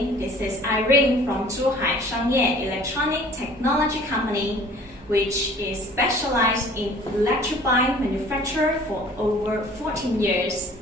morning. This is Irene from Zhuhai Shangye Electronic Technology Company, which is specialized in electric bike manufacture for over 14 years.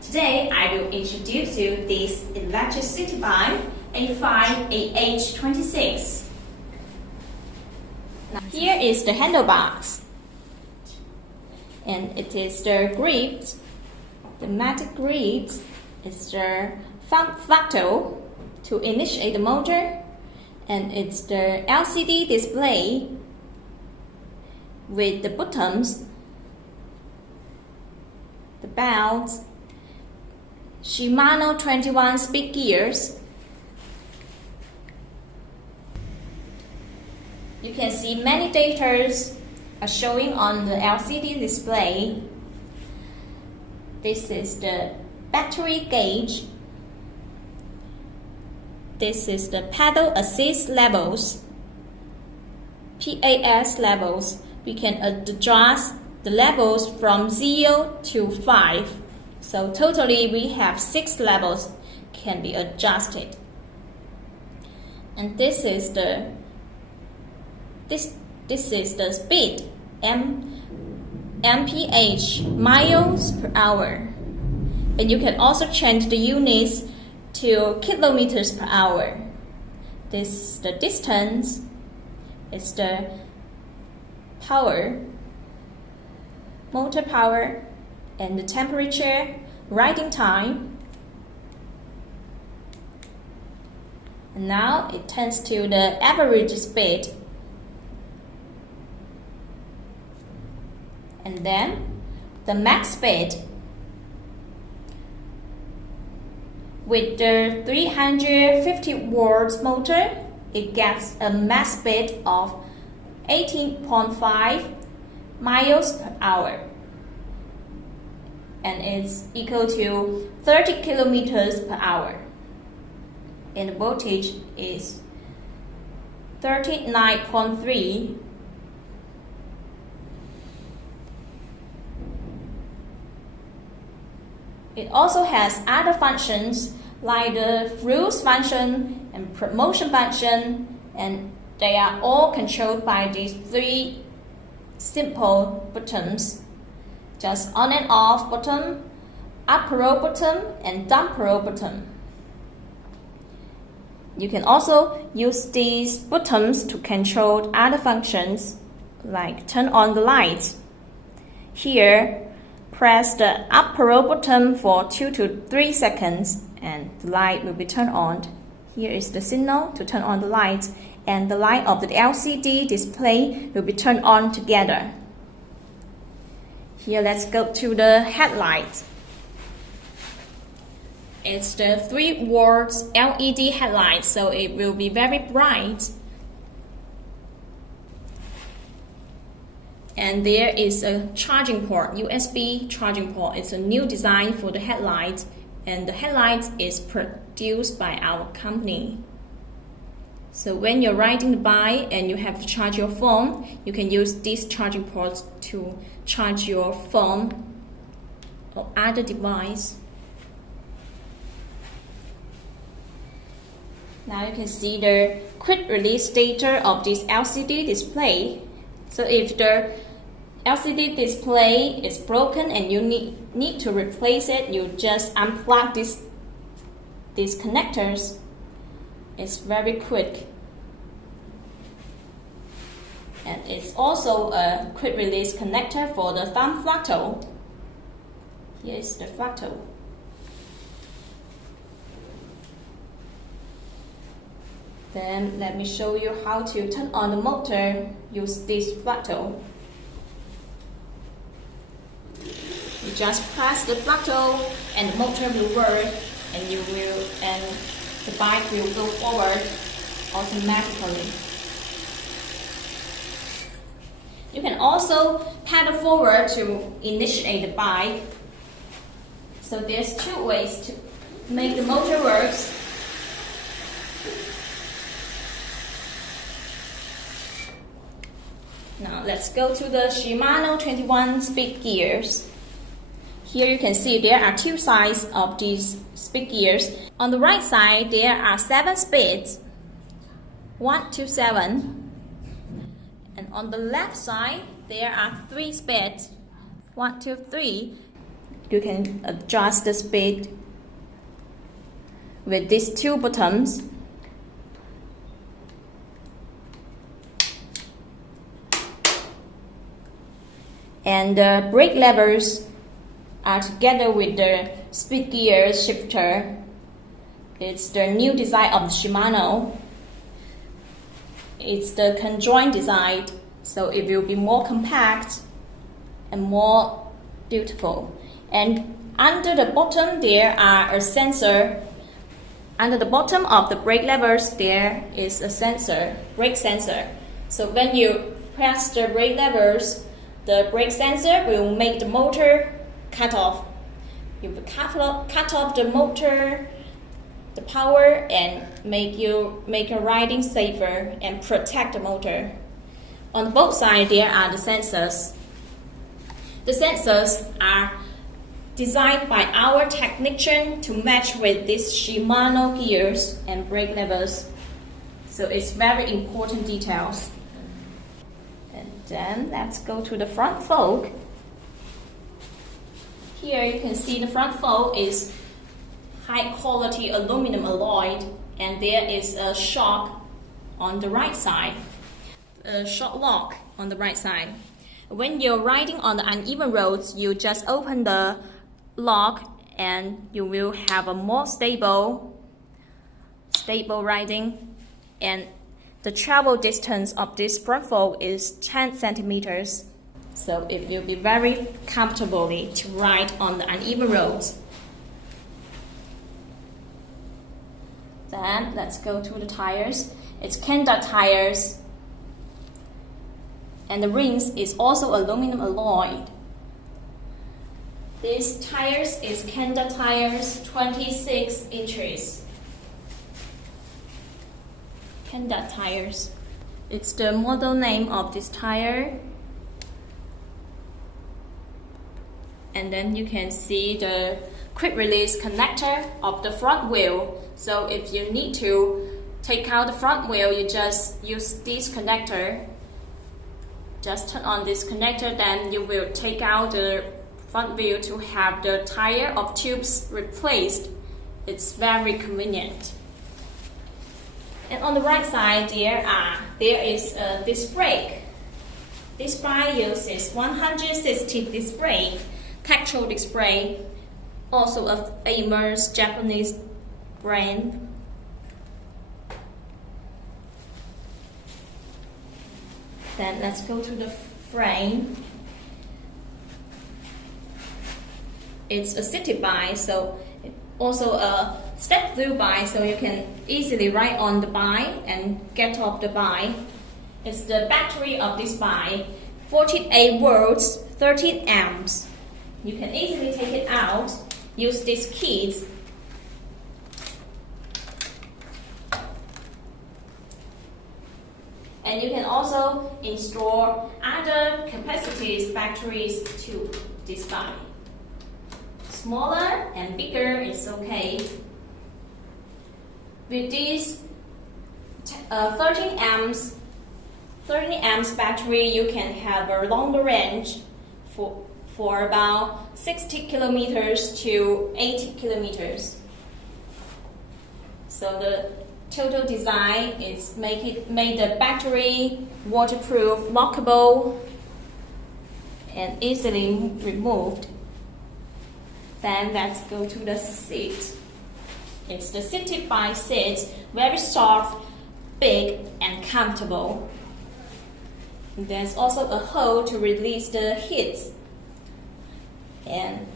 Today, I will introduce you this electricity bike A5AH26. Now, here is the handlebars, and it is the grip. The metal grip is the thumb throttle to initiate the motor, and it's the LCD display with the buttons, the belts, Shimano 21 speed gears. You can see many data are showing on the LCD display. This is the battery gauge. This is the pedal assist levels, PAS levels. We can adjust the levels from 0 to 5. So totally we have 6 levels can be adjusted. And this is the speed, mph, miles per hour. And you can also change the units to kilometers per hour. This is the distance, it's the power, motor power, and the temperature, riding time. And now it turns to the average speed. And then the max speed. With the 350 watts motor, it gets a max speed of 18.5 miles per hour, and it's equal to 30 kilometers per hour. And the voltage is 39.3. It also has other functions like the cruise function and promotion function, and they are all controlled by these 3 simple buttons. Just on and off button, up arrow button, and down arrow button. You can also use these buttons to control other functions like turn on the lights. Here, press the up arrow button for 2 to 3 seconds and the light will be turned on. Here is the signal to turn on the lights, and the light of the LCD display will be turned on together. Here, let's go to the headlight. It's the 3 watts LED headlight, so it will be very bright. And there is a charging port, USB charging port. It's a new design for the headlight, and the headlight is produced by our company. So when you're riding the bike and you have to charge your phone, you can use these charging ports to charge your phone or other device. Now you can see the quick release data of this LCD display. So if the LCD display is broken and you need to replace it, you just unplug these connectors. It's very quick. And it's also a quick release connector for the thumb throttle. Here is the throttle. Then let me show you how to turn on the motor. Use this throttle. You just press the throttle and the motor will work, and the bike will go forward automatically. You can also pedal forward to initiate the bike. So there's 2 ways to make the motor work. Now let's go to the Shimano 21 speed gears. Here you can see there are two sides of these speed gears. On the right side, there are 7 speeds, 1 to 7. And on the left side, there are 3 speeds, 1 to 3. You can adjust the speed with these 2 buttons. And the brake levers are together with the speed gear shifter. It's the new design of Shimano. It's the conjoined design, so it will be more compact and more beautiful. And under the bottom there are a sensor. Under the bottom of the brake levers there is a sensor, brake sensor. So when you press the brake levers, the brake sensor will make the motor cut off. You will cut off the motor, the power, and make your riding safer and protect the motor. On both sides there are the sensors. The sensors are designed by our technician to match with these Shimano gears and brake levers. So it's very important details. And then let's go to the front fork. Here you can see the front fork is high quality aluminum alloy, and there is a shock on the right side, a shock lock on the right side. When you're riding on the uneven roads, you just open the lock and you will have a more stable riding. And the travel distance of this front fork is 10 centimeters. So it will be very comfortably to ride on the uneven roads. Then let's go to the tires. It's Kenda tires, and the rings is also aluminum alloy. These tires is Kenda tires, 26 inches. Kenda tires. It's the model name of this tire. And then you can see the quick release connector of the front wheel. So if you need to take out the front wheel, you just use this connector. Just turn on this connector, then you will take out the front wheel to have the tire of tubes replaced. It's very convenient. And on the right side there is a disc brake. This bike uses 160 disc brake, petrol disc brake, also a famous Japanese brand. Then let's go to the frame. It's a city bike, so also a step-through bike, so you can easily ride on the bike and get off the bike. It's the battery of this bike, 48 volts, 13 amps. You can easily take it out, use these keys. And you can also install other capacities batteries to this bike. Smaller and bigger is okay. With this 13 amps battery, you can have a longer range for about 60 kilometers to 80 kilometers. So the total design is made the battery waterproof, lockable, and easily removed. Then let's go to the seat. It's the city bike seat, very soft, big, and comfortable. There's also a hole to release the heat. And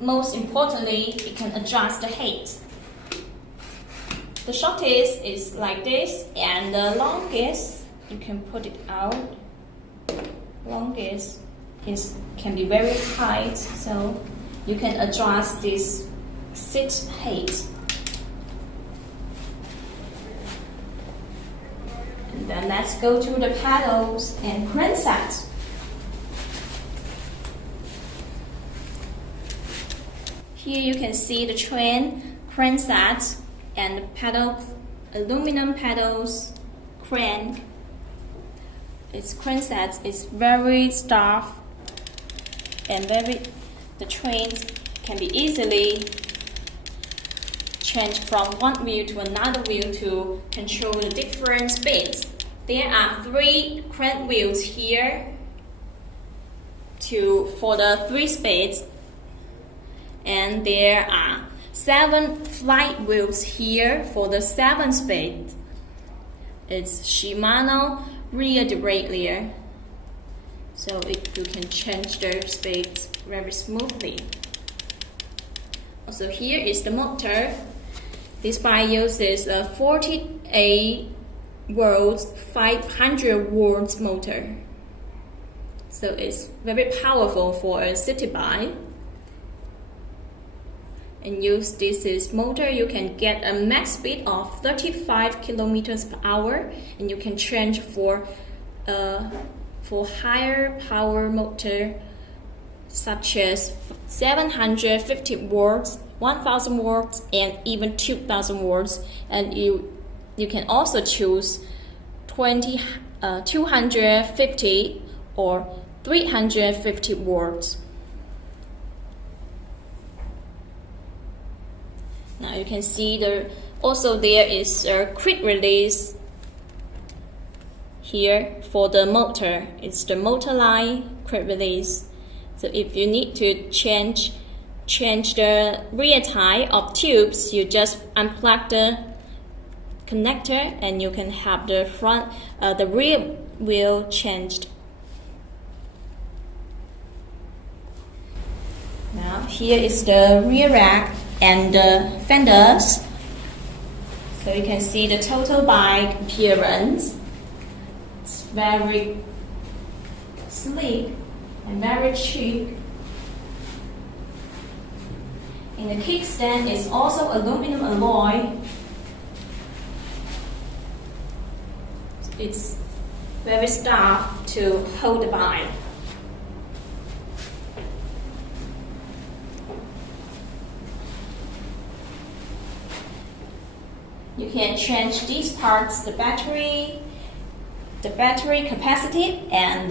most importantly, you can adjust the height. The shortest is like this, and the longest, you can put it out. Longest can be very tight, so you can adjust this seat height. And then let's go to the pedals and cranksets. Here you can see the train cranksets and the pedal, aluminum pedals, crank. Its cranksets is very stiff and the trains can be easily changed from one wheel to another wheel to control the different speeds. There are 3 crank wheels here for the 3 speeds, and there are 7 flight wheels here for the 7 speed. It's Shimano rear derailleur, so you can change the speeds very smoothly. Also, here is the motor. This bike uses a 48 volts 500 watts motor, so it's very powerful for a city bike. And use this motor, you can get a max speed of 35 kilometers per hour, and you can change for higher power motor such as 750 watts, 1000 watts, and even 2000 watts. And you can also choose 250 or 350 watts. Now you can see there is a quick release here for the motor. It's the motor line quick release. So if you need to change the rear tire of tubes, you just unplug the connector and you can have the rear wheel changed. Now here is the rear rack and the fenders. So you can see the total bike appearance. It's very sleek and very cheap. And the kickstand is also aluminum alloy. It's very stiff to hold the bike. You can change these parts, the battery capacity, and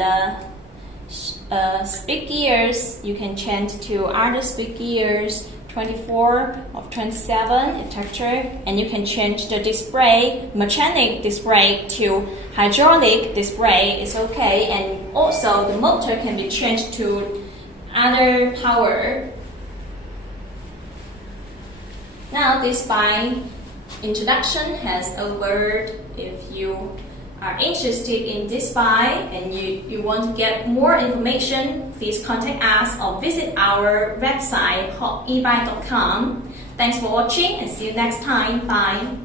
speed gears. You can change to other speed gears, 24 or 27, etc. And you can change the display, mechanic display to hydraulic display. It's okay. And also the motor can be changed to other power. Now this bike introduction has over. If you are interested in this bike and you want to get more information, please contact us or visit our website hotebike.com. Thanks for watching and see you next time. Bye.